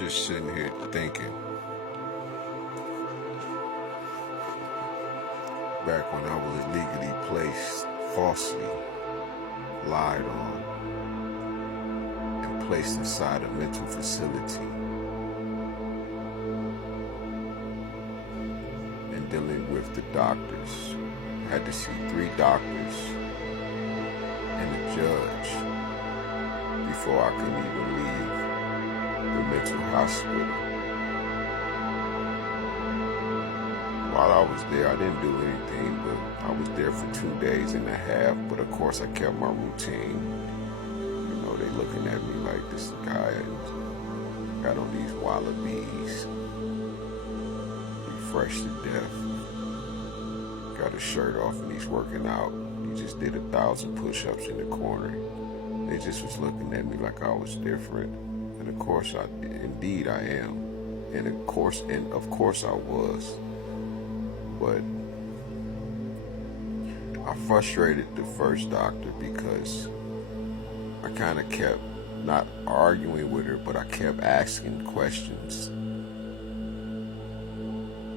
just sitting here thinking back when I was illegally placed, falsely lied on, and placed inside a mental facility, and dealing with the doctors. I had to see 3 doctors and a judge before I could even leave the mental hospital. While I was there, I didn't do anything, but I was there for 2 days and a half. But of course, I kept my routine. You know, they looking at me like this guy got on these wallabies, he fresh to death, got his shirt off and he's working out. He just did 1,000 push-ups in the corner. They just was looking at me like I was different. And of course, indeed I am. And of course I was. But I frustrated the first doctor because I kind of kept not arguing with her, but I kept asking questions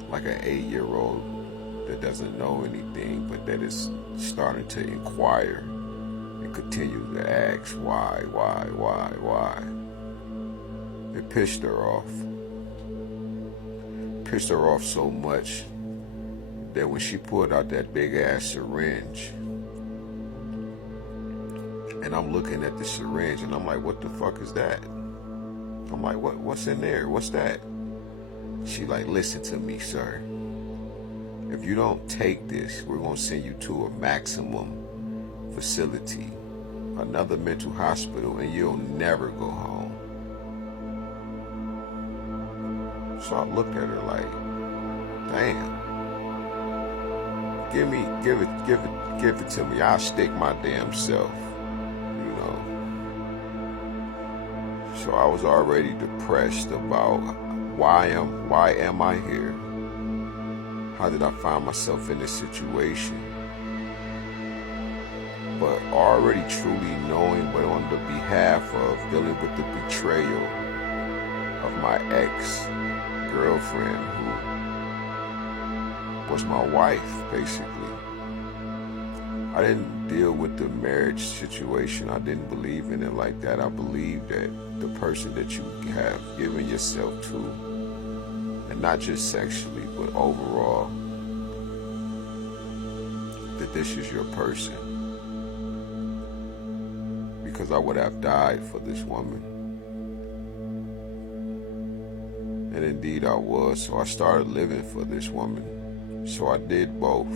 like an 8-year-old that doesn't know anything, but that is starting to inquire and continue to ask why. It pissed her off. Pissed her off so much that when she pulled out that big ass syringe, and I'm looking at the syringe and I'm like, what the fuck is that? I'm like, what's in there? What's that? She like, listen to me, sir. If you don't take this, we're gonna send you to a maximum facility, another mental hospital, and you'll never go home. So I looked at her like, damn. Give it to me. I'll stick my damn self, you know. So I was already depressed about why am I here? How did I find myself in this situation? But already truly knowing, but on the behalf of dealing with the betrayal of my ex-girlfriend, who was my wife, basically. I didn't deal with the marriage situation. I didn't believe in it like that. I believe that the person that you have given yourself to, and not just sexually, but overall, that this is your person. Because I would have died for this woman. And indeed I was. So I started living for this woman. So I did both.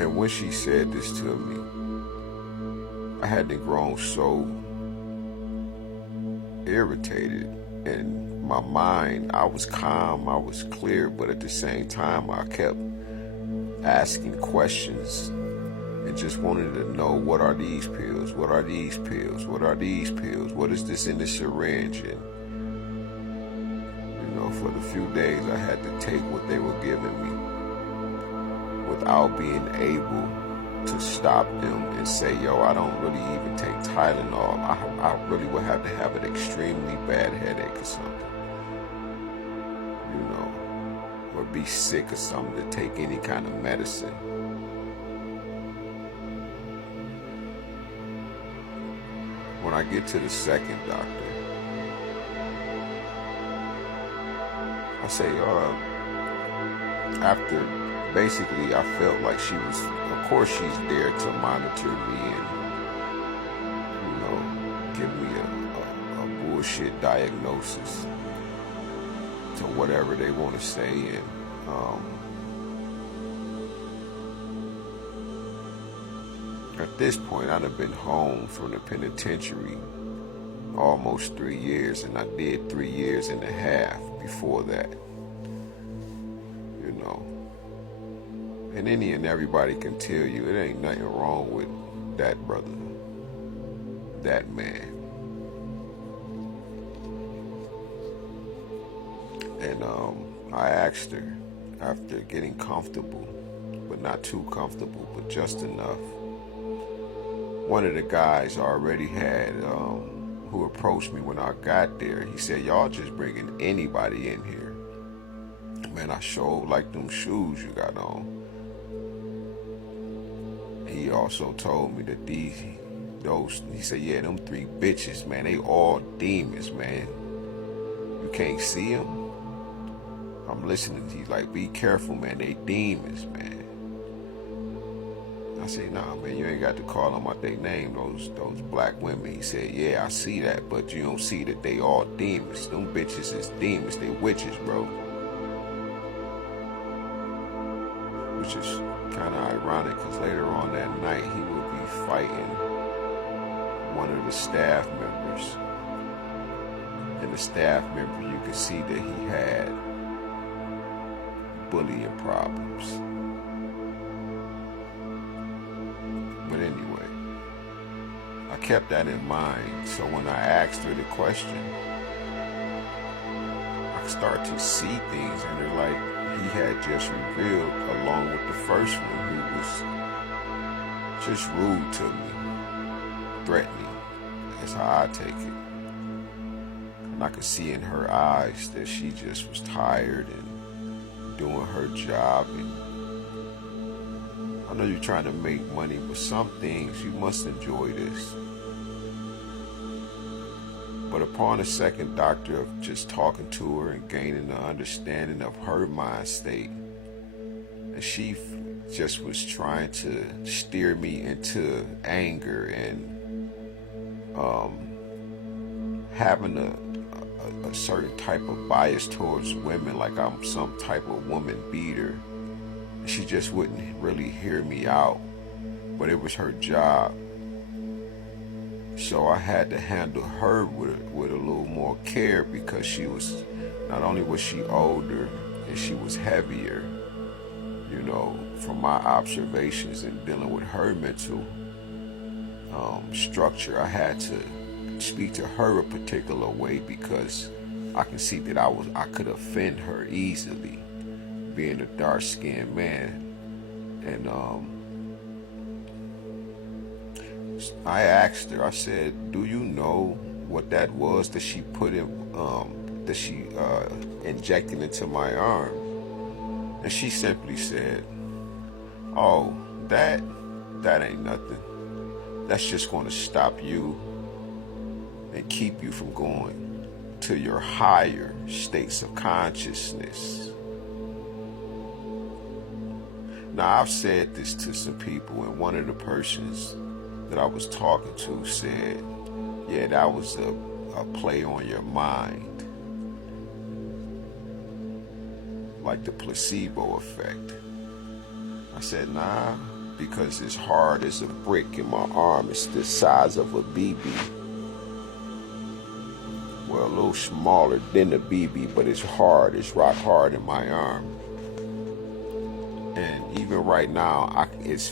And when she said this to me, I hadn't grown so irritated. In my mind, I was calm, I was clear, but at the same time, I kept asking questions and just wanted to know, what are these pills? What are these pills? What are these pills? What is this in the syringe? And for the few days I had to take what they were giving me without being able to stop them and say, yo, I don't really even take Tylenol. I really would have to have an extremely bad headache or something, or be sick or something to take any kind of medicine. When I get to the second doctor, I say, after basically I felt like she was, of course she's there to monitor me and, give me a bullshit diagnosis to whatever they want to say. And at this point, I'd have been home from the penitentiary almost 3 years, and I did 3 years and a half before that, and any and everybody can tell you it ain't nothing wrong with that brother, that man. And I asked her, after getting comfortable, but not too comfortable, but just enough, one of the guys already had, who approached me when I got there, he said, y'all just bringing anybody in here. Man, I sure like them shoes you got on. He also told me that he said, yeah, them 3 bitches, man, they all demons, man. You can't see them. I'm listening. He's like, be careful, man, they demons, man. I said, nah, man, you ain't got to call them out their name, those black women. He said, yeah, I see that, but you don't see that they all demons. Them bitches is demons, they witches, bro. Which is kind of ironic, because later on that night, he would be fighting one of the staff members. And the staff member, you could see that he had bullying problems. But anyway, I kept that in mind. So when I asked her the question, I started to see things, and they're like, he had just revealed, along with the first one, who was just rude to me, threatening. That's how I take it. And I could see in her eyes that she just was tired and doing her job. And I know you're trying to make money, but some things you must enjoy this. But upon a second doctor of just talking to her and gaining the understanding of her mind state, and she just was trying to steer me into anger and having a certain type of bias towards women, like I'm some type of woman beater. She just wouldn't really hear me out, but it was her job. So I had to handle her with a little more care, because she was, not only was she older and she was heavier, you know, from my observations and dealing with her mental structure, I had to speak to her a particular way, because I can see that I could offend her easily, being a dark-skinned man. And I asked her, I said, do you know what that was that she put in, that she injected into my arm? And she simply said, oh, that ain't nothing. That's just going to stop you and keep you from going to your higher states of consciousness. Now, I've said this to some people, and one of the persons that I was talking to said, yeah, that was a play on your mind, like the placebo effect. I said, nah, because it's hard as a brick in my arm. It's the size of a BB. Well, a little smaller than a BB, but it's hard. It's rock hard in my arm. And even right now, it's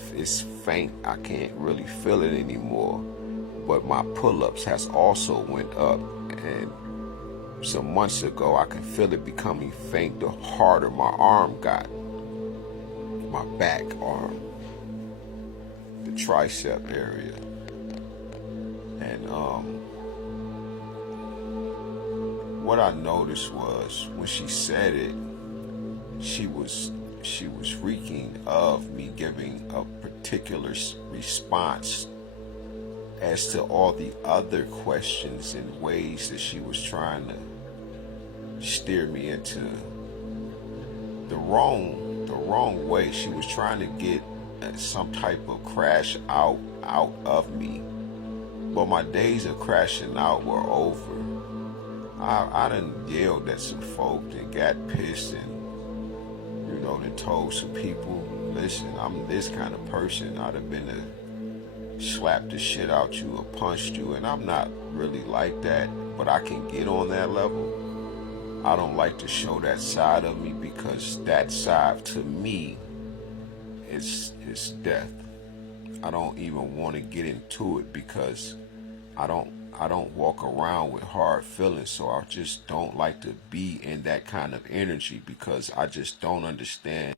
faint. I can't really feel it anymore. But my pull-ups has also went up. And some months ago, I can feel it becoming faint the harder my arm got. My back arm. The tricep area. And what I noticed was when she said it, she was reeking of me giving a particular response as to all the other questions and ways that she was trying to steer me into the wrong way. She was trying to get some type of crash out of me. But my days of crashing out were over. I done yelled at some folk and got pissed and, you know, then told some people, listen, I'm this kind of person. I'd have been to slap the shit out you or punched you, and I'm not really like that, but I can get on that level. I don't like to show that side of me, because that side to me is death. I don't even want to get into it, because I don't walk around with hard feelings, so I just don't like to be in that kind of energy, because I just don't understand